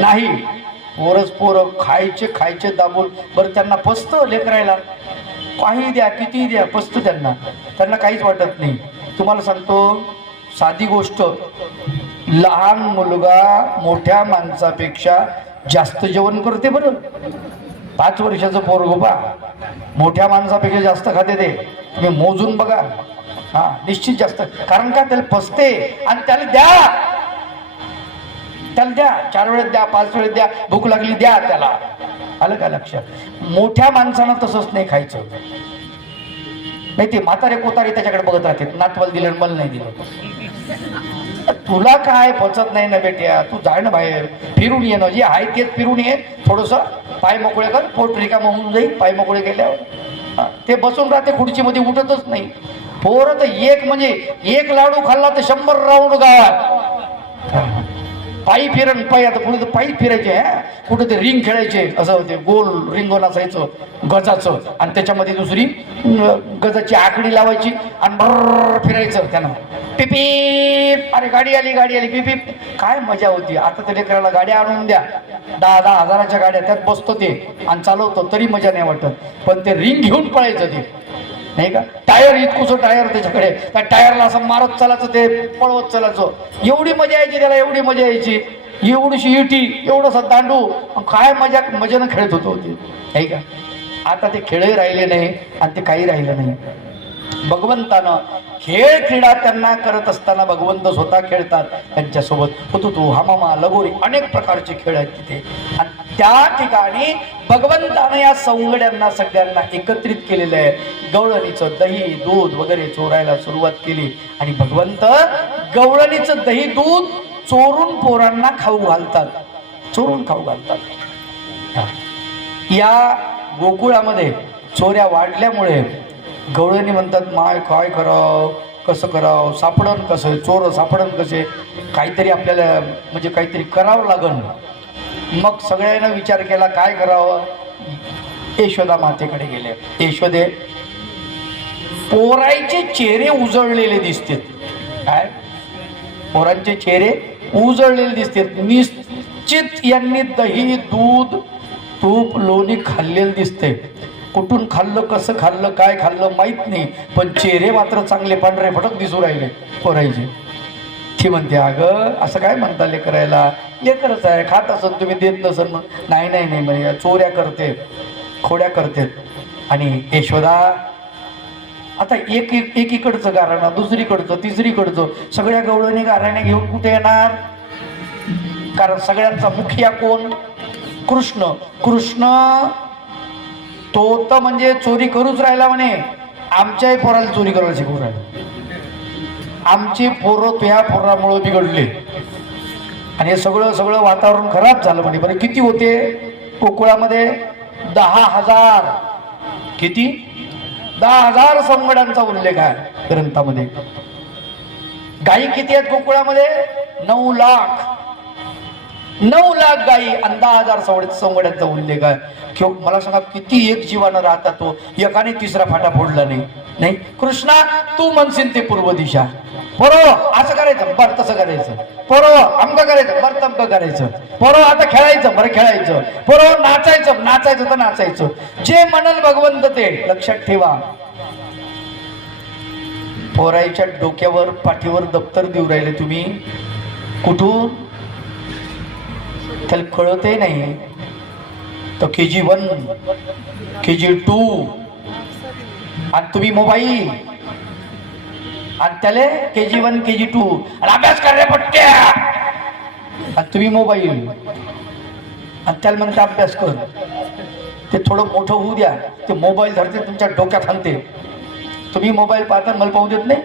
नाही. पोरं खायचे खायचे दाबून. बरं त्यांना पसतं लेकरायला, काही द्या किती द्या पसतं त्यांना, त्यांना काहीच वाटत नाही. तुम्हाला सांगतो साधी गोष्ट, लहान मुलगा मोठ्या माणसापेक्षा जास्त जेवण करते. बरं 5 वर्षाचं पोरगं बा मोठ्या माणसापेक्षा जास्त खाते ते, तुम्ही मोजून बघा. हा निश्चित जास्त, कारण का त्याला पसते. आणि त्याला द्या 4 वेळेस द्या, 5 वेळेस द्या, भूक लागली द्या त्याला. आलं का लक्षात? मोठ्या माणसानं तसंच नाही खायचं. नाही ते म्हातारे कोतारे त्याच्याकडे बघत राहते, नातवाला दिलं मला नाही दिलं. तुला काय पचत नाही ना बेट्या, तू जाय ना बाहेर फिरून ये ना, जे आहे तेच फिरून ये. थोडंसं पाय मोकळे कर, पोट रिकामं होऊन जाईल पाय मोकळे केल्यावर. ते बसून राहते खुर्चीमध्ये, उठतच नाही. पोरं तर एक म्हणजे एक लाडू खाल्ला तर 100 राऊंड गावात. पायी फिरण पायी, आता पुढे तर पायी फिरायचे. कुठं ते रिंग खेळायचे, असं होते गोल रिंगण असायचं गजाचं, आणि त्याच्यामध्ये दुसरी गजाची आकडी लावायची आणि भर फिरायचं त्यानं. पिपीप, अरे गाडी आली पिपीप. काय मजा होती. आता तर लेकराला गाड्या आणून द्या, 10-10 हजाराच्या गाड्या, त्यात बसतो ते आणि चालवतो तरी मजा नाही वाटत. पण ते रिंग घेऊन पळायचं ते, नाही का? टायर इतकुसं टायर त्याच्याकडे, त्या टायरला असं मारत चालायचं, ते पळवत चालायचं. एवढी मजा यायची त्याला, एवढी मजा यायची. एवढीशी इटी, एवढंसा दांडू, काय मजेनं खेळत होतो ते, नाही का? आता ते खेळही राहिले नाही आणि ते काही राहिलं नाही. भगवंतानं खेळ क्रीडा त्यांना करत असताना भगवंत स्वतः खेळतात त्यांच्यासोबत. हुतुतू, हमामा, लगोरी, अनेक प्रकारचे खेळ आहेत तिथे. आणि त्या ठिकाणी भगवंतानं या सवंगड्यांना सगळ्यांना एकत्रित केलेलं आहे. गवळणीचं दही दूध वगैरे चोरायला सुरुवात केली आणि भगवंत गवळणीचं दही दूध चोरून पोरांना खाऊ घालतात, चोरून खाऊ घालतात. या गोकुळामध्ये चोऱ्या वाढल्यामुळे गवळणी म्हणतात, माय काय करावं, कसं करावं, सापडन कसं, चोर सापडन कसे, काहीतरी आपल्याला म्हणजे काहीतरी करावं लागन. मग सगळ्यांना विचार केला काय करावं. यशोदा मातेकडे गेले. यशोदे, पोरांचे चेहरे उजळलेले दिसतात. काय? पोरांचे चेहरे उजळलेले दिसतात. निश्चित यांनी दही दूध तूप लोणी खाल्लेलं दिसते. कुठून खाल्लं, कसं खाल्लं, काय खाल्लं माहीत नाही, पण चेहरे मात्र चांगले पांढरे फटक दिसू राहिले पोरायचे. ती म्हणते, अगं असं काय म्हणता लेकरायला, लेकरच आहे, खात असत तुम्ही, देत नसल. मग नाही नाही नाही म्हणे, चोऱ्या करते, खोड्या करते. आणि यशोदा आता एकीकडचं गाराणं, दुसरीकडचं, तिसरीकडचं, सगळ्या गवळणी गाराण्या घेऊन कुठे येणार? कारण सगळ्यांचा मुखिया कोण? कृष्ण. कृष्ण तो तर म्हणजे चोरी करूच राहिला म्हणे. आमच्याही पोराला चोरी करायला शिकवून राहिला. आमची पोरं तुझ्या पोरामुळे बिघडले आणि हे सगळं वातावरण खराब झालं म्हणे. बरं किती होते गोकुळामध्ये? 10,000. किती? 10,000 सवंगड्यांचा उल्लेख आहे ग्रंथामध्ये. गायी किती आहेत गोकुळामध्ये? 9 लाख. 9 लाख गायी आणि 10,000 सवंगड्यांचा उल्लेख आहे. मला सांगा किती एक जीवानं राहता तो, एकाने तिसरा फाटा फोडला नाही. कृष्णा तू म्हणशील ते पूर्व दिशा, बरोबर असं करायचं, बरं तसं करायचं, बरोबर आमकं करायचं, बरं तमकं करायचं, बरोबर आता खेळायचं, बरं खेळायचं, बरोबर नाचायचं तर नाचायचं. जे म्हणाल भगवंत ते लक्षात ठेवा. पोराईच्या डोक्यावर पाठीवर दप्तर देऊ राहिले तुम्ही. कुठून? त्याला कळतही नाही. तर KG1 KG2 आणि तुम्ही मोबाईल आणि त्याला KG1 KG2 आणि अभ्यास करण्या पट्ट्या आणि तुम्ही मोबाईल आणि त्याला म्हणते अभ्यास कर. ते थोडं मोठं होऊ द्या, ते मोबाईल धरते तुमच्या डोक्यात आणते. तुम्ही मोबाईल पाहता मला पाहू देत नाही.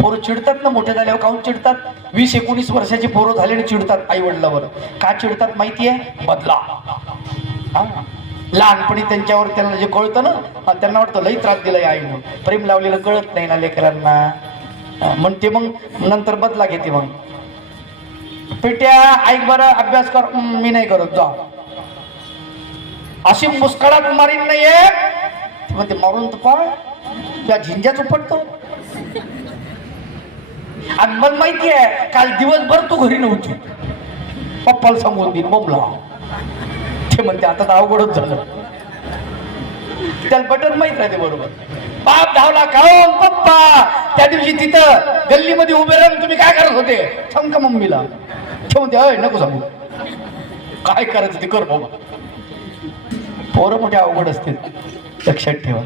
पोरं चिडतात ना मोठे झाल्यावर. काहून चिडतात? 20-19 वर्षाची पोरं झाले आणि चिडतात आई वडिलावर. का चिडतात माहिती आहे? बदला. लहानपणी त्यांच्यावर त्यांना जे कळतं ना, त्यांना वाटतं लई त्रास दिलाय आईनं, प्रेम लावलेलं कळत नाही ना लेकरांना, म्हणते मग नंतर बदला घेते. मग पेट्या ऐक बरं, अभ्यास कर. मी नाही करत, जा. अशी मुस्कळात मारीन नाहीये म्हणते, मारून तर पळ, त्या झिंज्याच उपटतो. आणि मला माहिती आहे काल दिवसभर तू घरी नव्हती, पप्पाला सांगून देईन बोंबला. ते म्हणते आता तर अवघडच झालं. त्याला बटन माहित राहते बरोबर. बाप धावला खाऊन पप्पा त्या दिवशी तिथं गल्लीमध्ये उभे राहून तुम्ही काय करत होते सांग का मम्मीला. ते म्हणते अय नको सांगू, काय करायचं ते कर बाबा. पोरं मोठे अवघड असतील, लक्षात ठेवा.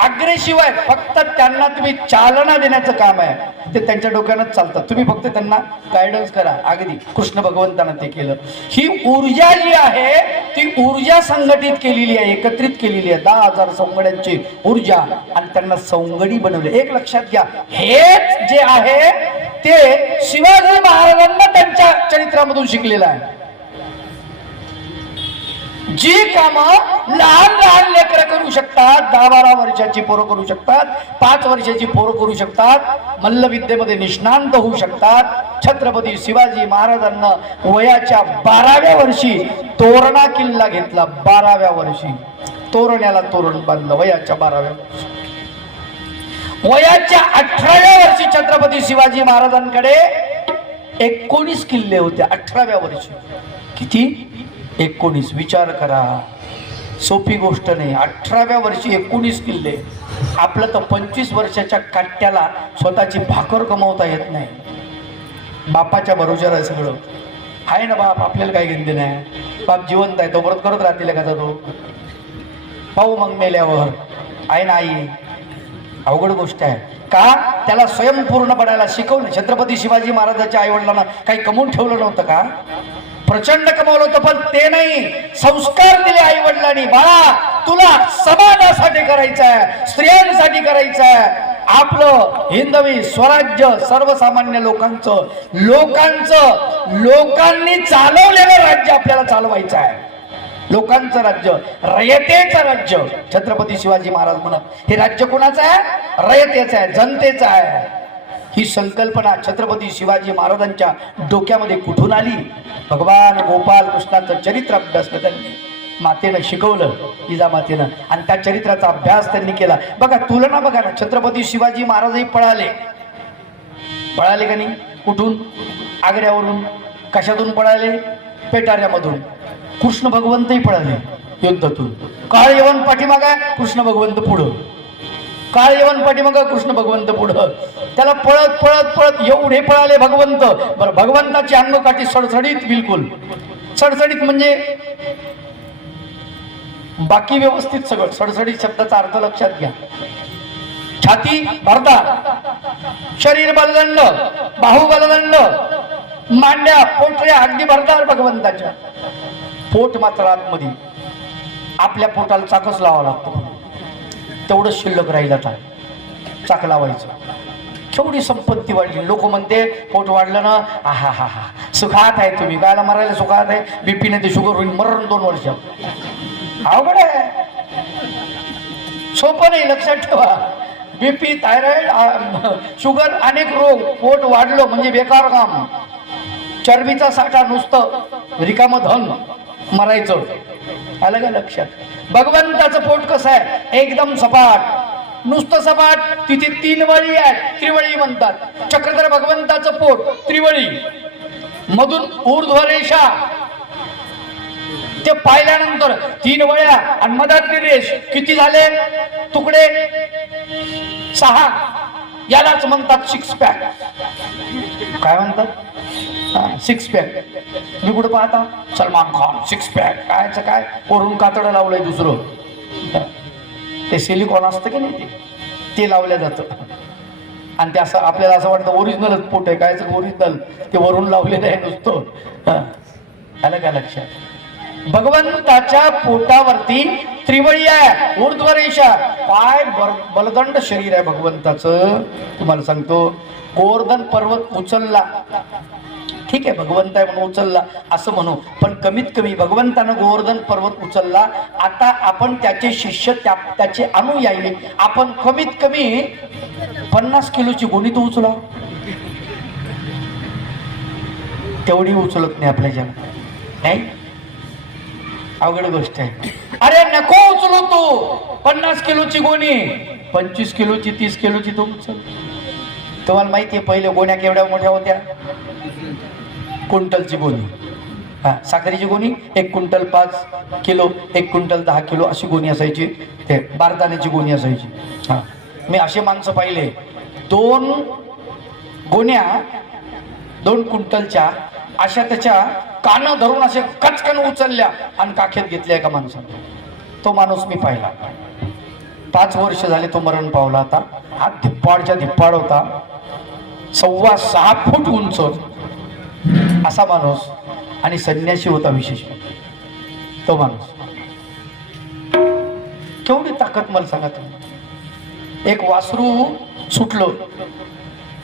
अग्रेसिव्ह आहे, फक्त त्यांना तुम्ही चालना देण्याचं काम आहे. ते त्यांच्या डोक्यानंच चालतात, तुम्ही फक्त त्यांना गायडन्स करा. अगदी कृष्ण भगवंतानं ते केलं. ही ऊर्जा जी आहे ती ऊर्जा संघटित केलेली आहे, एकत्रित केलेली आहे. 10,000 सवंगड्यांची ऊर्जा आणि त्यांना सवंगडी बनवले. एक लक्षात घ्या, हेच जे आहे ते शिवाजी महाराजांना त्यांच्या चरित्रामधून शिकलेलं आहे. जी कामं लहान लहान लेकरं करू शकतात, 10-12 वर्षाची पोरं करू शकतात, 5 वर्षाची पोरं करू शकतात, मल्लविद्येमध्ये निष्णांत होऊ शकतात. छत्रपती शिवाजी महाराजांना वयाच्या 12व्या वर्षी तोरणा किल्ला घेतला. 12व्या वर्षी तोरण्याला तोरण बांधलं. वयाच्या 12व्या वर्षी. वयाच्या 18व्या वर्षी छत्रपती शिवाजी महाराजांकडे 19 किल्ले होते. 18व्या वर्षी किती? 19. विचार करा, सोपी गोष्ट नाही. 18व्या वर्षी 19 किल्ले. आपलं तर 25 वर्षाच्या काट्याला स्वतःची भाकर कमवता येत नाही. बापाच्या भरोश्यावर आहे सगळं. आहे ना बाप, आपल्याला काही घेणं नाही. बाप जिवंत आहे तो परत करत राहतील का तो पाहू मग मेल्यावर. आहे ना आई, अवघड गोष्ट आहे. का त्याला स्वयंपूर्ण बनायला शिकवलं. छत्रपती शिवाजी महाराजांच्या आईवडिलांना काही कमवून ठेवलं नव्हतं का? प्रचंड कमावलं होतं, पण ते नाही, संस्कार दिले आई वडिलांनी. बाळा तुला समाजासाठी करायचं आहे, स्त्रियांसाठी करायचं आहे. आपलं हिंदवी स्वराज्य सर्वसामान्य लोकांनी चालवलेलं राज्य आपल्याला चालवायचं आहे. लोकांचं राज्य, रयतेचं राज्य. छत्रपती शिवाजी महाराज म्हणत हे राज्य कोणाचं आहे? रयतेचं आहे, जनतेचं आहे. ही संकल्पना छत्रपती शिवाजी महाराजांच्या डोक्यामध्ये कुठून आली? भगवान गोपाल कृष्णाचं चरित्र अभ्यासलं त्यांनी. मातेनं शिकवलं, जिजामातेनं, आणि त्या चरित्राचा अभ्यास त्यांनी केला. बघा तुलना बघा ना, छत्रपती शिवाजी महाराजही पळाले का नाही? कुठून? आग्र्यावरून. कशातून पळाले? पेटाऱ्यामधून. कृष्ण भगवंतही पळाले युद्धातून. काळ यवन पाठीमागा, कृष्ण भगवंत पुढं. काळ यवन पाठीमागा, कृष्ण भगवंत पुढं. त्याला पळत पळत पळत एवढे पळाले भगवंत. बरं, भगवंताची अंगकाठी सडसडीत, बिलकुल सडसडीत म्हणजे बाकी व्यवस्थित सगळं. सडसडीत शब्दाचा अर्थ लक्षात घ्या. छाती भरदार, शरीर बलदंड, बाहू बलदंड, मांड्या पोटऱ्या अगदी भरदार भगवंताच्या. पोट मात्र आतमध्ये. आपल्या पोटाला चाकच लावावं लागतं, तेवढं शिल्लक राहील. आता चाक लावायचं. केवढी संपत्ती वाढली. लोक म्हणते पोट वाढलं ना, आहा हा हा सुखात आहे तुम्ही. गायला मरायला सुखात आहे. बीपीने ते शुगर होईल, मरण 2 वर्ष. अवघड आहे, सोपं नाही. लक्षात ठेवा, बीपी, थायरॉइड, शुगर, अनेक रोग. पोट वाढलं म्हणजे बेकार काम. चरबीचा साठा, नुसतं रिकामं धन, मरायचं. आलं का लक्षात? भगवंताचं पोट कसं आहे? एकदम सपाट, नुसतं सपाट. तिथे 3 वळी आहेत, त्रिवळी म्हणतात. चक्रधर भगवंताचं पोट त्रिवळी, मधून ऊर्ध्व रेषा. ते पाहिल्यानंतर 3 वळ्या आणि मधातली रेष. किती झाले तुकडे? 6. यालाच म्हणतात 6 पॅक. काय म्हणतात? 6 पॅक. मी कुठं पाहता? सलमान खान 6 पॅक. कायचं काय? वरून कातडं लावलंय दुसरं. ते सिलिकॉन असतं की नाही, ते लावलं जातं. आणि ते असं आपल्याला असं वाटतं ओरिजिनलच पोट आहे. कायचं ओरिजिनल? ते वरून लावलेलं आहे नुसतं. आलं का लक्षात? भगवंताच्या पोटावरती त्रिवळी आहे, ऊर्ध्व रेषा. काय बलदंड शरीर आहे भगवंताचं. तुम्हाला सांगतो, गोवर्धन पर्वत उचलला, ठीक आहे, भगवंत आहे म्हणून उचलला असं म्हणू, पण कमीत कमी भगवंतानं गोवर्धन पर्वत उचलला. आता आपण त्याचे शिष्य, त्याचे अनुयायी, आपण कमीत कमी 50 किलोची गोणी तो उचला. तेवढी उचलत नाही आपल्या जन. नाही, अवघड गोष्ट आहे. अरे नको उचलू तू 50 किलोची गोणी. 25 किलोची, 30 किलोची तो उचल. तुम्हाला माहिती आहे पहिले गोण्या केवढ्या मोठ्या होत्या? क्विंटलची गोणी. हा, साखरेची गोणी 1 क्विंटल 5 किलो, 1 क्विंटल 10 किलो अशी गोणी असायची. ते बारदाण्याची गोणी असायची. हा, मी असे माणसं पाहिले 2 गोण्या 2 क्विंटलच्या अशा त्याच्या कानं धरून असे कचकन उचलल्या आणि काखेत घेतल्या एका माणसाने. तो माणूस मी पाहिला. 5 वर्ष झाले तो मरण पावला. आता हा धिप्पाडच्या धिप्पाड होता, 6.25 फूट उंच असा माणूस आणि संन्यासी होता. विशेष तो माणूस केवढी ताकद मला सांगा तुम्ही. एक वासरू सुटलं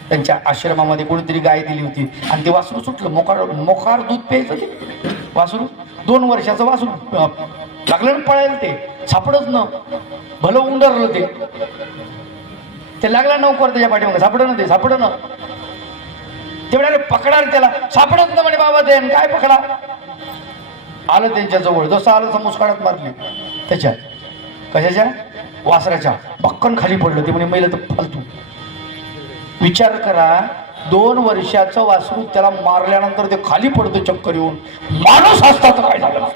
त्यांच्या आश्रमामध्ये, कोणीतरी गाय दिली होती आणि ते वासरू सुटलं. मोकार दूध प्यायचं ते वासरू. 2 वर्षाचं वासरू लागलं ना पळायला, ते सापडच न. भलं उंडरलं ते लागला नौकर त्याच्या पाठीमागे. सापडणं ते सापडणं. तेवढ्या पकडाल त्याला, सापडत ना म्हणे बाबा ते. काय पकडा. आलं त्यांच्या जवळ. जसं आलं तर मुस्काळात मारली त्याच्या. कशाच्या? वासराच्या. पक्कन खाली पडलं ते. म्हणे मैल तर फालतू. विचार करा, 2 वर्षाचं वासरू त्याला मारल्यानंतर ते खाली पडतो चक्कर येऊन. माणूस असता तर काय झालं.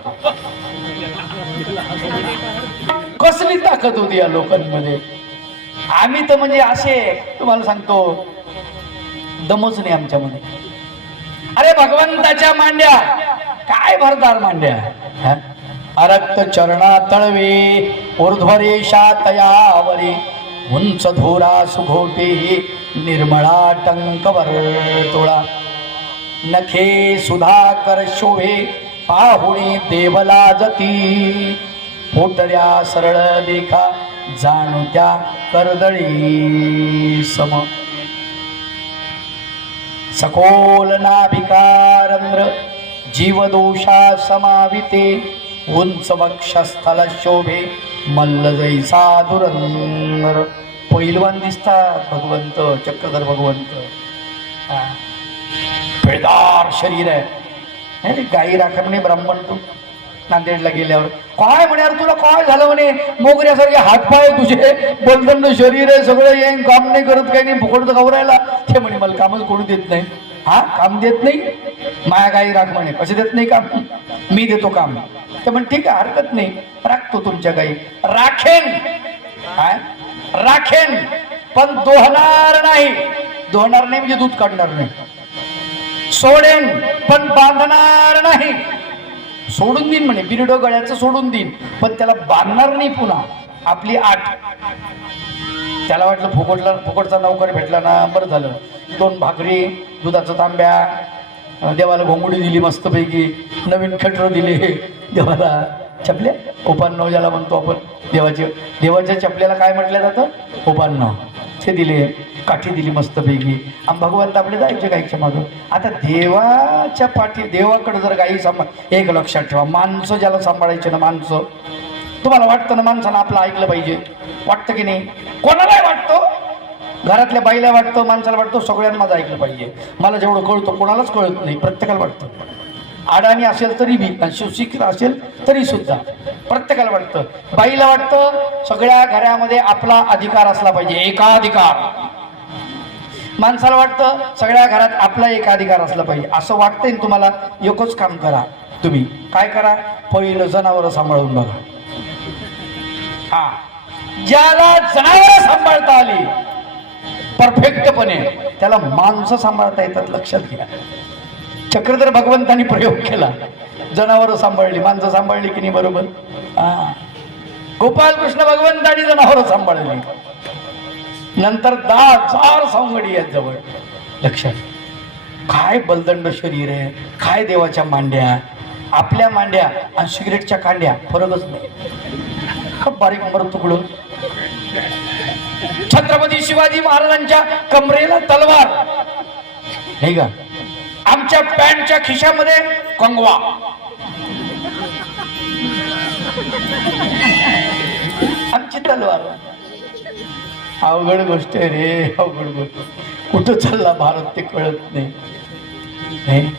कसली ताकद होती या लोकांमध्ये. आम्ही तर म्हणजे असे तुम्हाला सांगतो दमच नाही आमच्यामध्ये. अरे भगवंताच्या मांड्या काय भरदार मांड्या. अरक्त चरणा तळवे ऊर्ध्वरेषा तयावरी उंच धोरा सुघोटे निर्मळा टंक वर्तुळा नखे सुधाकर शोभे पाहुणे देवला जती पोटऱ्या सरळ देखा जाणू त्या कर्दळी सम सखोल नाभिकारंद्र जीवदोषा समाविते उंच वक्षस्थल शोभे मल्ल जैसा धुरंधर. पैलवान दिसतात भगवंत, चक्रधर भगवंत. पेळदार शरीर आहे. गाई राखा म्हणे ब्राह्मण तू नांदेडला गेल्यावर. काय म्हणे अरे तुला काय झालं म्हणे. मोगऱ्यासारखे हातपाय तुझे, बलदंड शरीर आहे सगळं, येईन काम नाही करत काही नाही, फुकट गवरायला. ते म्हणे मला कामच कोणी देत नाही. हा काम देत नाही. माया गाई राख म्हणे. कसे देत नाही काम? मी देतो काम. तर म्हणे ठीक आहे हरकत नाही, राखतो तुमच्या गाई. राखेन काय राखेन पण दोहणार नाही. दोहणार नाही म्हणजे दूध काढणार नाही. सोडेन पण बांधणार नाही. सोडून देईन म्हणे, बिरडो गळ्याचं सोडून देईन पण त्याला बांधणार नाही पुन्हा. आपली आठ. त्याला वाटलं फुकटचा नौकर भेटला ना, बरं झालं. 2 भाकरी, दुधाचं तांब्या, देवाला घोंगुडी दिली मस्तपैकी, नवीन खटर दिले देवाला, चपल्या उपान्नव ज्याला म्हणतो आपण. देवाच्या चपल्याला काय म्हटलं जातं? उपान्नव. ते दिले, काठी दिली मस्तपैकी. आणि भगवंत आपले जायचे गाईच्या मागं. आता देवाच्या पाठी, देवाकडे जर गाई एक लक्षात ठेवा, माणसं ज्याला सांभाळायचे ना, माणसं. तुम्हाला वाटतं ना माणसानं आपलं ऐकलं पाहिजे? वाटतं की नाही? कोणालाही वाटतं. घरातल्या बाईला वाटतं, माणसाला वाटतं, सगळ्यांना माझं ऐकलं पाहिजे. मला जेवढं कळतं कोणालाच कळत नाही, प्रत्येकाला वाटतं. अडाणी असेल तरी बी, सुशिक्षित असेल तरी सुद्धा प्रत्येकाला वाटतं. बाईला वाटतं सगळ्या घरामध्ये आपला अधिकार असला पाहिजे, एकाधिकार. माणसाला वाटतं सगळ्या घरात आपला एकाधिकार असला पाहिजे. असं वाटतंय ना तुम्हाला? एकच काम करा तुम्ही. काय करा? पहिलं जनावरं सांभाळून बघा. हा, ज्याला जनावरं सांभाळता आली परफेक्टपणे, त्याला माणसं सांभाळता येतात. लक्षात घ्या. चक्रधर भगवंतांनी प्रयोग केला. जनावरं सांभाळली, माणसं सांभाळली की नाही? बरोबर. हा, गोपाल कृष्ण भगवंतांनी जनावरं सांभाळली. नंतर 10,000 सवंगडी आहेत जवळ. लक्षात. काय बलदंड शरीर आहे, काय देवाच्या मांड्या. आपल्या मांड्या आणि सिगरेटच्या कांड्या फरकच नाही. खूप बारीक मर तुकडं. छत्रपती शिवाजी महाराजांच्या कमरेला तलवार नाही का? आमच्या पॅन्टच्या खिशामध्ये कंगवा. आमची तलवार. अवघड गोष्ट आहे रे, अवघड गोष्ट. कुठं चालला भारत ते कळत नाही.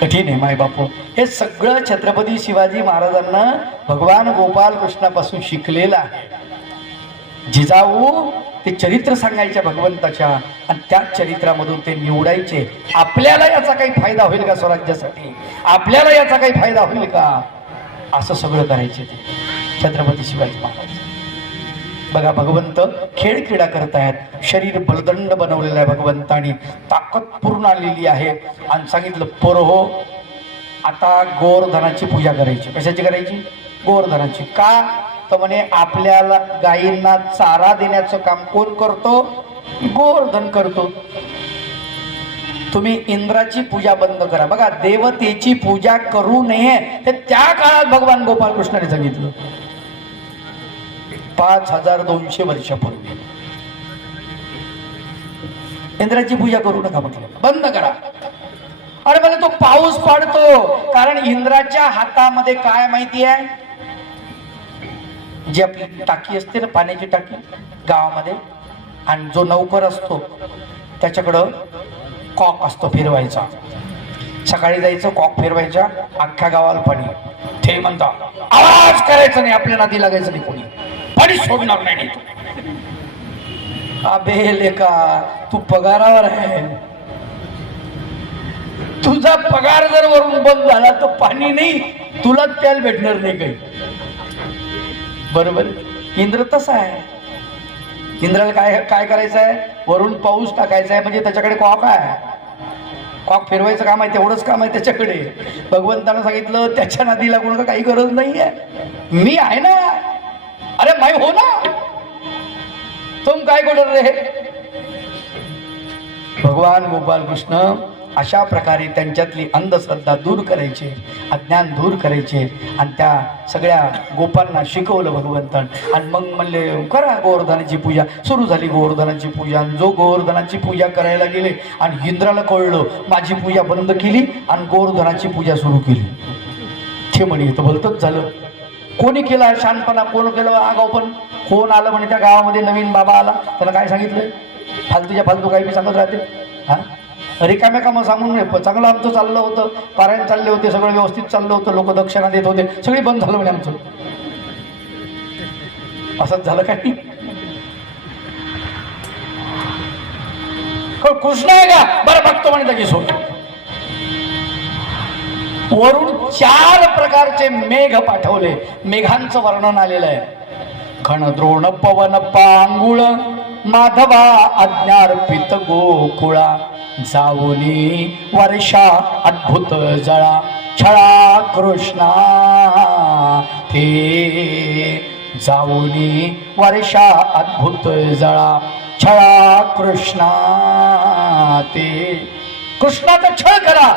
कठीण आहे माय बापू. हे सगळं छत्रपती शिवाजी महाराजांना भगवान गोपाल कृष्णापासून शिकलेलं आहे. जिजाऊ ते चरित्र सांगायच्या भगवंताच्या आणि त्याच चरित्रामधून ते निवडायचे. आपल्याला याचा काही फायदा होईल का स्वराज्यासाठी, आपल्याला याचा काही फायदा होईल का, असं सगळं करायचे ते छत्रपती शिवाजी महाराज. बघा भगवंत खेळ क्रीडा करतायत, शरीर बलदंड बनवलेलं आहे भगवंतानी, ताकद पूर्ण आलेली आहे. आणि सांगितलं पोरं हो, आता गोवर्धनाची पूजा करायची. कशाची करायची? गोवर्धनाची. का तर म्हणे आपल्याला गायींना चारा देण्याचं काम कोण करतो? गोवर्धन करतो. तुम्ही इंद्राची पूजा बंद करा. बघा देवतेची पूजा करू नये ते त्या काळात भगवान गोपालकृष्णाने सांगितलं 5200 वर्षापूर्वी. इंद्राची पूजा करू नका म्हटलं, बंद करा. अरे मला तो पाऊस पडतो, कारण इंद्राच्या हातामध्ये काय माहिती आहे? जी आपली टाकी असते ना, पाण्याची टाकी गावामध्ये, आणि जो नौकर असतो त्याच्याकडं कॉक असतो फिरवायचा. सकाळी जायचं, कॉक फिरवायचा, अख्ख्या गावाला पाणी. ते म्हणता आवाज करायचा नाही, आपल्या नादी लागायचं नाही, कोणी पाणी सोडणार नाही. अबे लेका, तू पगारावर आहे, तुझा पगार जर वरून बंद झाला तर पाणी नाही, तुला प्यायला भेटणार नाही काही. बरोबर. इंद्र तसा आहे. इंद्राला काय काय करायचं आहे? वरून पाऊस टाकायचा आहे, म्हणजे त्याच्याकडे कॉक आहे, कॉक फिरवायचं काम आहे, तेवढंच काम आहे त्याच्याकडे. भगवंतानं सांगितलं त्याच्या नादी लागून का काही गरज नाही आहे, मी आहे ना. अरे माय हो ना, तुम काय बोल रे. भगवान गोपाल कृष्ण अशा प्रकारे त्यांच्यातली अंधश्रद्धा दूर करायचे, अज्ञान दूर करायचे, आणि त्या सगळ्या गोपांना शिकवलं भगवंतान. आणि मग म्हणले करा गोवर्धनाची पूजा. सुरू झाली गोवर्धनाची पूजा. जो गोवर्धनाची पूजा करायला गेले आणि इंद्राला कळलं, माझी पूजा बंद केली आणि गोवर्धनाची पूजा सुरू केली. ते म्हणे तर भलतच झालं. कोणी केला शानपणा, कोण केलं आगाव? पण कोण आलं म्हणे त्या गावामध्ये नवीन बाबा आला, त्याला काय सांगितलं? फालतूच्या फालतू काही बी सांगत राहते. हा, रिकाम्या कामं सांगून नाही. चांगलं आमचं चाललं होतं, पारायण चालले होते, सगळं व्यवस्थित चाललं होतं, लोक दक्षिणा देत होते, सगळी बंद झालं म्हणे आमचं. असंच झालं काय? कृष्ण आहे का? बरं बघतो म्हणे लगेच होत. वरून 4 प्रकारचे मेघ पाठवले. मेघांचं वर्णन आलेलं आहे. खण द्रोण पवन पांगुळ माधवा आज्ञार्पित गोकुळा जाऊनी वर्षा अद्भुत जळा छळा कृष्णा ते जाऊनी वर्षा अद्भुत जळा छळा कृष्णा ते. कृष्णाचा छळ करा,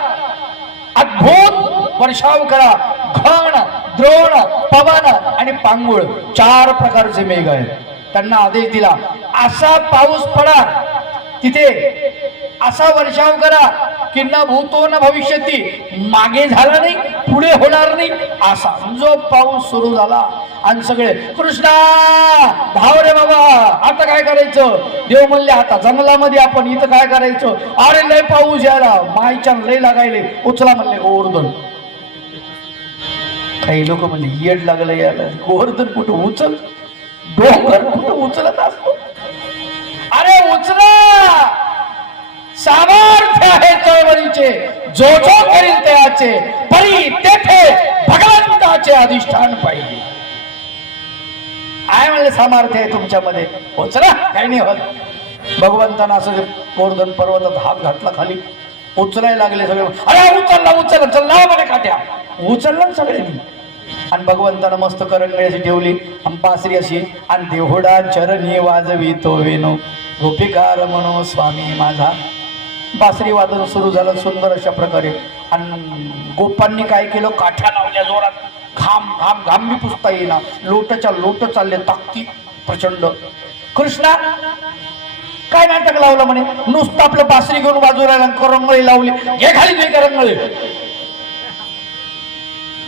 अद्भुत वर्षाव करा. घण, द्रोण, पवन आणि पांगुळ 4 प्रकारचे मेघ आहेत. त्यांना आदेश दिला असा पाऊस पडा तिथे, असा वर्षाव करा की न भूतो न भविष्यती, मागे झाला नाही पुढे होणार नाही असा. जो पाऊस सुरू झाला आणि सगळे कृष्णा धाव रे बाबा, आता काय करायचं? देव म्हणले आता जंगलामध्ये आपण, इथं काय करायचं? अरे लय पाऊस यायला, मायच्या लय लागायले, उचला म्हणले गोवर्धन. काही लोक म्हणले येड लागलं यायला, गोवर्धन कुठं उचल, डोंगर कुठं उचलत असतो. अरे उचला, सामर्थ्य आहे चळवळीचे, जो जो करील त्याचे, परी तेथे भगवंताचे अधिष्ठान पाहिजे. काय म्हणले सामर्थ्य आहे तुमच्यामध्ये, उचला, काही नाही होत. भगवंतांना असं गोवर्धन पर्वतात हात घातला, खाली उचलायला लागले सगळे. अरे उचलला उचलला, चल लावा बघा काट्या. उचलला सगळ्यांनी. आणि भगवंतानं मस्त करंगळी अशी ठेवली, अंपासरी अशी, आणि देहुडा चरणी वाजवितो वेणू गोपिकार म्हणो स्वामी माझा. बासरी वादन सुरू झालं सुंदर अशा प्रकारे. आणि गोपांनी काय केलं? काठ्या लावल्या जोरात, घाम घाम घाम बी पुसता येईना, लोटच्या लोट चालले, ताकती प्रचंड. कृष्णा काय नाटक लावलं म्हणे? नुसतं आपलं बासरी घेऊन बाजूला करंगळी लावली, घे खाली घे करंगळी.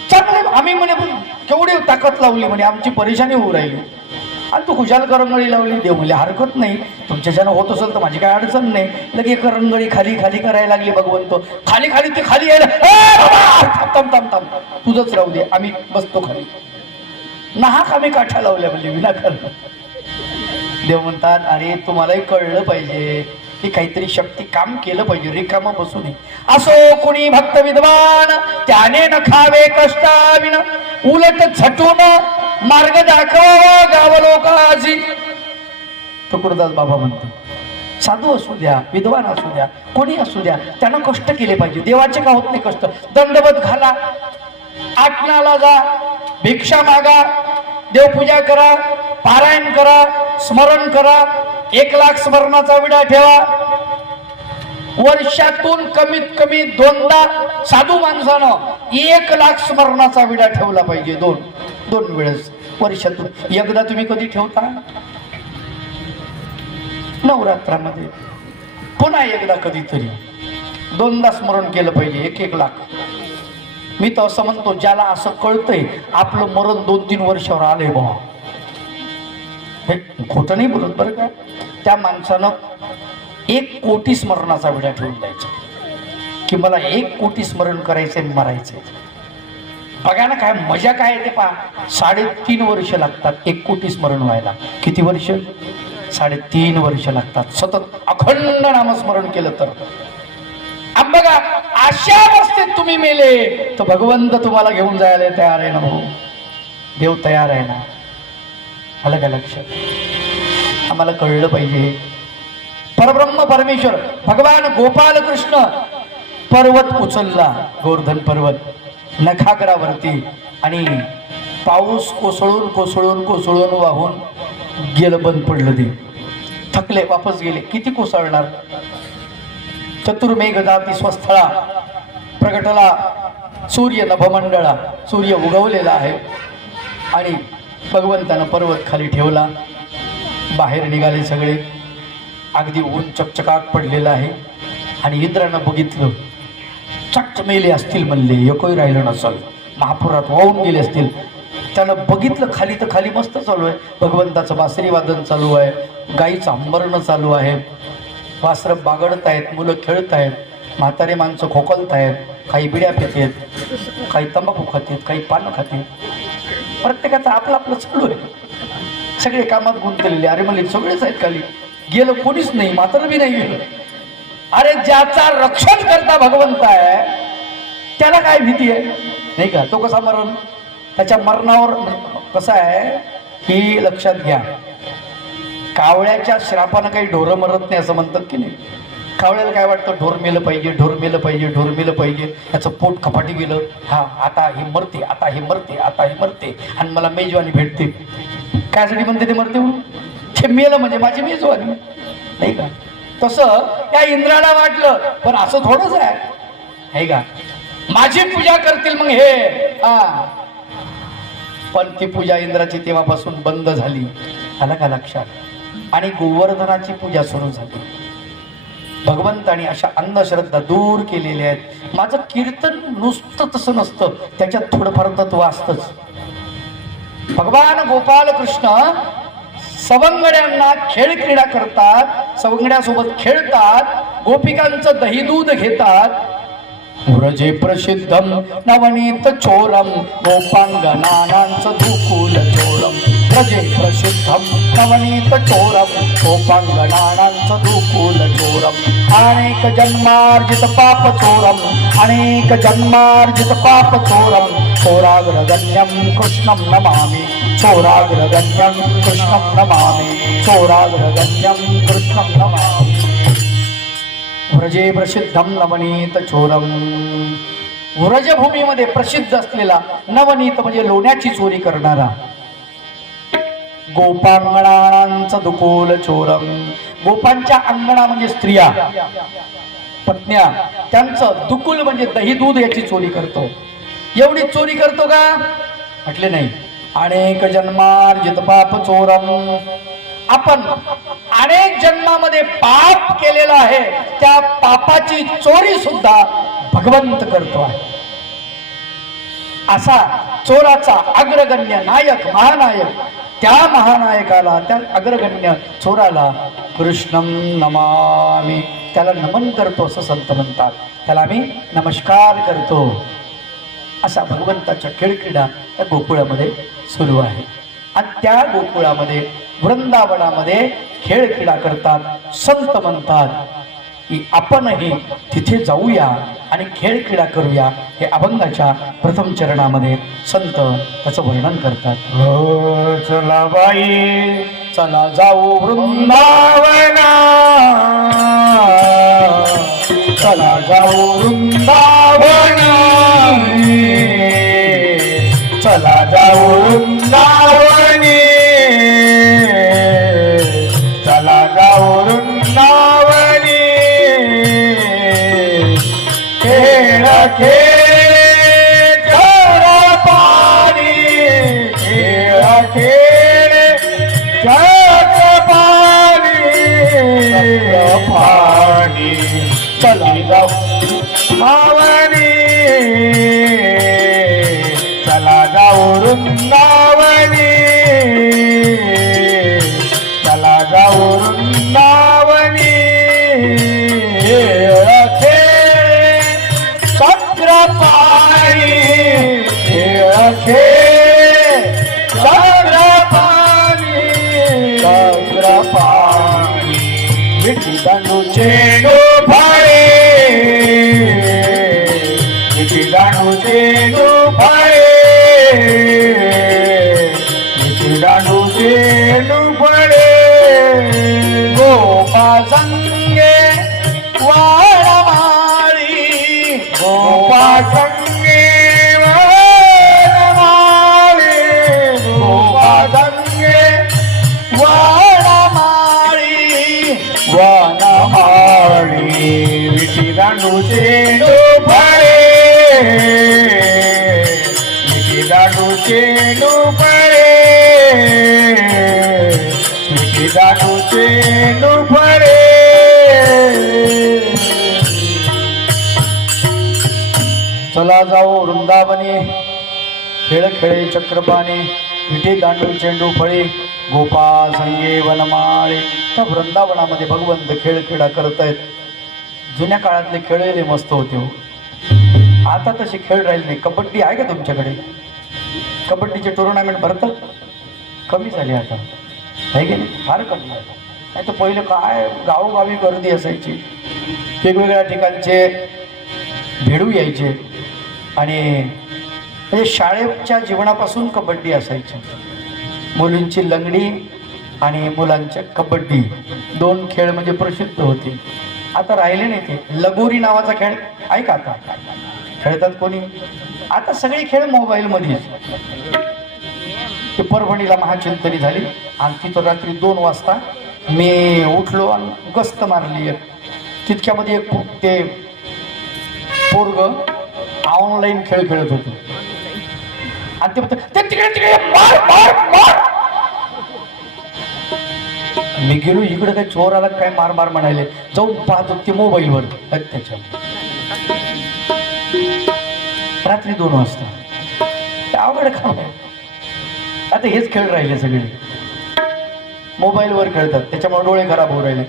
चांगलं आम्ही म्हणे केवढी ताकद लावली म्हणे, आमची परेशानी होऊ राहिली, आणि तू खुशाल करंगळी लावली. देव म्हणले हरकत नाही, तुमच्याच्यानं होत असेल तर माझी काय अडचण नाही. लगे करंगळी खाली खाली करायला लागली. भगवंत खाली खाली ते खाली यायला, थांब थांब थांब, तुझंच राहू दे, आम्ही बसतो खाली. नाहक आम्ही काठ्या लावल्या म्हणजे विनाकारण. देव म्हणतात अरे तुम्हालाही कळलं पाहिजे की काहीतरी शक्ती काम केलं पाहिजे, रिकामं बसू नये. असो कुणी भक्त विद्वान त्याने न खावे कष्टाविन, उलट झटून मार्ग दाखवावा गावलोकाची. तुकडोदास बाबा म्हणतो साधू असू द्या, विद्वान असू द्या, कोणी असू द्या, त्यानं कष्ट केले पाहिजे. देवाचे का होत नाही कष्ट? दंडवत घाला, आटणाला जा, भिक्षा मागा, देवपूजा करा, पारायण करा, स्मरण करा. 1,00,000 स्मरणाचा विडा ठेवा. वर्षातून कमीत कमी 2दा साधू माणसानं 1,00,000 स्मरणाचा विडा ठेवला पाहिजे. दोन वेळेस वर्षातून. एकदा तुम्ही कधी ठेवता? नवरात्रामध्ये. पुन्हा एकदा कधीतरी. 2दा स्मरण केलं पाहिजे. 1,00,000. मी तर असं म्हणतो ज्याला असं कळतंय आपलं मरण 2-3 वर्षावर आले बा, हे खोटं नाही बोलत बरं का, त्या माणसानं 1 कोटी स्मरणाचा विडा ठेवून द्यायचा की मला 1 कोटी स्मरण करायचंय, मरायचंय. बघा ना काय मजा काय आहे ते पहा. 3.5 वर्ष लागतात 1 कोटी स्मरण व्हायला. किती वर्ष? 3.5 वर्ष लागतात. सतत अखंड नामस्मरण केलं तर. अब बघा अशा अवस्थेत तुम्ही मेले तर भगवंत तुम्हाला घेऊन जायला तयार आहे ना भाऊ. देव तयार आहे ना. आलं का लक्षात? आम्हाला कळलं पाहिजे. परब्रह्म परमेश्वर भगवान गोपाल कृष्ण पर्वत उचलला, गोवर्धन पर्वत नखागरावरती, आणि पाऊस कोसळून कोसळून कोसळून वाहून गेलं, बंद पडलं. ते थकले, वापस गेले. किती कोसळणार? चतुर्मेघ जाती स्वस्थळा प्रगटला सूर्य नभमंडळा. सूर्य उगवलेला आहे आणि भगवंतानं पर्वत खाली ठेवला. बाहेर निघाले सगळे. अगदी ऊन चकचकाट पडलेलं आहे आणि इंद्रानं बघितलं. चक्क मेले असतील म्हणले, एकही राहिलं नसल, महापुरात वाहून गेले असतील. त्यानं बघितलं खाली तर खाली मस्त चालू आहे. भगवंताचं बासरी वादन चालू आहे, गाईचं अंबरणं चालू आहे, वासरं बागडत आहेत, मुलं खेळत आहेत, म्हातारे माणसं खोकलत आहेत, काही बिड्या पितेत, काही तंबाखू खातेत, काही पानं खातेत. प्रत्येकाचं आपलं आपलं चालू आहे. सगळे कामात गुंतलेले. अरे म्हणले सगळेच आहेत खाली, गेलं कोणीच नाही, म्हातारं बी नाही गेलं. अरे ज्याचा रक्षण करता भगवंत आहे त्याला काय भीती आहे नाही का? तो कसा मरण? त्याच्या मरणावर कसं आहे की लक्षात घ्या. कावळ्याच्या श्रापानं काही ढोरं मरत नाही असं म्हणतात की नाही. कावळ्याला काय वाटतं? ढोर मेलं पाहिजे, ढोर मेलं पाहिजे, ढोर मेलं पाहिजे. त्याचं पोट खपाटी गेलं, हा आता हे मरते, आता हे मरते, आता हे मरते, आणि मला मेजवानी भेटते. कायसाठी म्हणते ते मरते म्हणून? ते मेलं म्हणजे माझी मेजवानी नाही का? तसं त्या इंद्राला वाटलं, पण असं थोडंच आहे का? माझी पूजा करतील मग हे, हा. पण ती पूजा इंद्राची तेव्हापासून बंद झाली. आलं का लक्षात? आणि गोवर्धनाची पूजा सुरू झाली. भगवंतानी अशा अंधश्रद्धा दूर केलेल्या आहेत. माझं कीर्तन नुसतं तसं नसतं, त्याच्यात थोडंफार तत्व असतंच. भगवान गोपाल कृष्ण सवंगड्यांना खेळ क्रीडा करतात, सवंगड्यासोबत खेळतात, गोपिकांचं दही दूध घेतात. व्रजे प्रसिद्धम नवनीत चोरम गोपांगनानांचं दुकुल चोरम. व्रजे प्रसिद्धम नवनीत चोरम गोपांगनानांचं दुकुल चोरम. अनेक जन्मार्जित पाप चोरम, अनेक जन्मार्जित पाप चोरम. चोराग्रगण्यम कृष्णं नमामि, चोराग्रगण्यम कृष्णं नमामि, चोराग्रगण्यम कृष्णं नमामि. व्रजे प्रसिद्धम नवनीत चोरम. व्रजभूमीमध्ये प्रसिद्ध असलेला नवनीत म्हणजे लोण्याची चोरी करणारा. गोपांगणांचं दुकुल चोरम. गोपांच्या अंगणा म्हणजे स्त्रिया, पत्न्या, त्यांचं दुकुल म्हणजे दही दूध याची चोरी करतो. एवढी चोरी करतो का? म्हटले नाही. अनेक जन्मार्जित पाप चोरम. आपण अनेक जन्मामध्ये पाप केलेला आहे, त्या पापाची चोरी सुद्धा भगवंत करतो आहे. असा चोराचा अग्रगण्य नायक, महानायक, त्या महानायकाला, त्या अग्रगण्य चोराला कृष्णं नमामि, त्याला नमन करतो असं संत म्हणतात. त्याला आम्ही नमस्कार करतो. असा भगवंताच्या खेळक्रीडा त्या गोकुळामध्ये सुरू आहे. आणि त्या गोकुळामध्ये वृंदावनामध्ये खेळ क्रीडा करतात. संत म्हणतात की आपणही तिथे जाऊया आणि खेळ क्रीडा करूया. हे अभंगाच्या प्रथम चरणामध्ये संत त्याचं वर्णन करतात. हो चला बाई चला जाऊ वृंदावना, चला जाऊ वृंदावना, चला जाऊ वृंदावनी, चला जाऊ वृंदावनी. खेळ खेळ चौरा पाणी, खेळ खेळ चौरा पाणी, पाणी. चला जाऊ मावनी, चला जाऊ वृंदावनी, चला जाऊ वृंदावनी. चक्रपाणी, चक्रपाणी, चक्रपाणी. विठी दांडू चेंडू फळे, विठी दांडू चेंडू फळे, विठी दांडू चेंडू फळे. गोपा संगे वाडमाळी, गोपा संगे वनमाळी, गोपा संगे वाडमाळी, वनमाळी. विठी दांडू चेंडू फळे, विठी दांडू चेंडू फळे, विठी दांडू चेंडू फळे. चला जाऊ वृंदावनी, खेळ खेळे चक्रपाणी, विठी दांडू चेंडू फळी, गोपाळ संगे वनमाळे. तर वृंदावनामध्ये भगवंत खेळ क्रीडा करत आहेत. जुन्या काळातले खेळले मस्त होते हो. आता तसे खेळ राहिले नाही. कबड्डी आहे का तुमच्याकडे? कबड्डीचे टुर्नामेंट भरतात? कमी झाले आता, आहे की नाही? फार कमी झालं. नाही तर पहिलं काय गावोगावी गर्दी असायची, वेगवेगळ्या ठिकाणचे भेडू यायचे आणि म्हणजे शाळेच्या जीवनापासून कबड्डी असायची. मुलींची लंगडी आणि मुलांच्या कबड्डी, दोन खेळ म्हणजे प्रसिद्ध होते. आता राहिले नाही ते. लगोरी नावाचा खेळ आहे का आता? खेळतात कोणी? आता सगळे खेळ मोबाईलमध्येच. ते परभणीला महाचिंतनी झाली आणि तिथं रात्री 2 वाजता मी उठलो आणि गस्त मारली. तितक्यामध्ये एक ते पोरग ऑनलाईन खेळ खेळत होतो आणि ते तिकडे तिकडे मार मार मार. मी गेलो इकडे, काय चोर आला काय मार मार म्हणाले. जाऊन पाहतो ते मोबाईलवर त्याच्या रात्री 2 वाजता. अवघड काम आहे. आता हेच खेळ राहिले, सगळे मोबाईलवर खेळतात, त्याच्यामुळे डोळे खराब होऊ राहिले.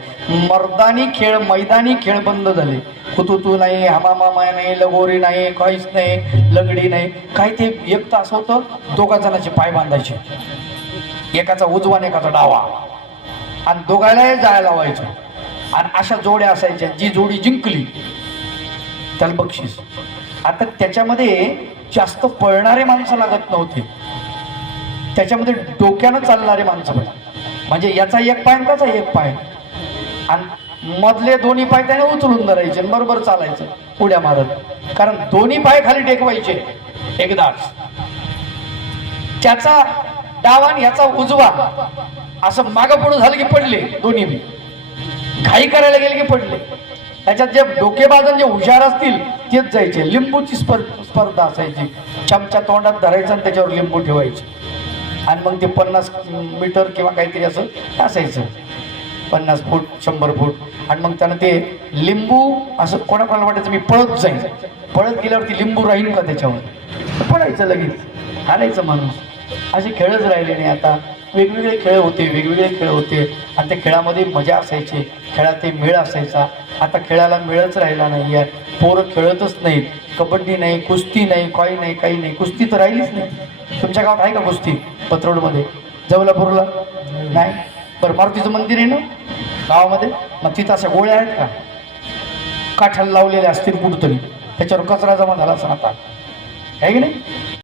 मर्दानी खेळ, मैदानी खेळ बंद झाले. हुतुतू नाही, हमामामा नाही, लगोरी नाही, काहीच नाही, लंगडी नाही. काय ते एक तास होतं, 2 जणांचे पाय बांधायचे, एकाचा उजवा आणि एकाचा डावा, आणि दोघांनाही जायला लावायचं. आणि अशा जोड्या असायच्या, जी जोडी जिंकली त्याला बक्षीस. आता त्याच्यामध्ये जास्त पळणारे माणसं लागत नव्हते, त्याच्यामध्ये डोक्यानं चालणारे माणसं पाहिजे. म्हणजे याचा एक पाय आणि त्याचा एक पाय, आणि मधले दोन्ही पाय त्याने उचलून धरायचे, बरोबर चालायचं उड्या मारत. कारण दोन्ही पाय खाली टेकवायचे एकदाच. त्याचा डावा आणि याचा उजवा असं मागं पुढं झालं की पडले दोन्ही बी. घाई करायला गेले की पडले. त्याच्यात जे डोकेबाजन जे हुशार असतील तेच जायचे. लिंबूची स्पर्धा असायची. चमचा तोंडात धरायचा आणि त्याच्यावर लिंबू ठेवायचे, आणि मग ते 50 मीटर किंवा काहीतरी असं असायचं, 50 फूट 100 फूट. आणि मग त्यानं ते लिंबू असं कोणाकोणाला वाटायचं मी पळत जाईल, पळत गेल्यावरती लिंबू राहील का त्याच्यावर, पळायचं लगेच, हारायचं माणूस. असे खेळच राहिले नाही आता. वेगवेगळे खेळ होते, वेगवेगळे खेळ होते, आणि त्या खेळामध्ये मजा असायची, खेळात मेळ असायचा. आता खेळाला मेळच राहिला नाही आहे. पोरं खेळतच नाहीत. कबड्डी नाही, कुस्ती नाही, काही नाही, काही नाही. कुस्ती तर राहिलीच नाही. तुमच्या गावात आहे का कुस्ती? पत्रोडमध्ये जवलापूरला नाही. बरं मारुतीचं मंदिर आहे ना गावामध्ये, मग तिथं अशा गोळ्या आहेत का काठाला लावलेल्या असतील कुठंतरी, त्याच्यावर कचरा जमा झाला असं आता आहे की नाही.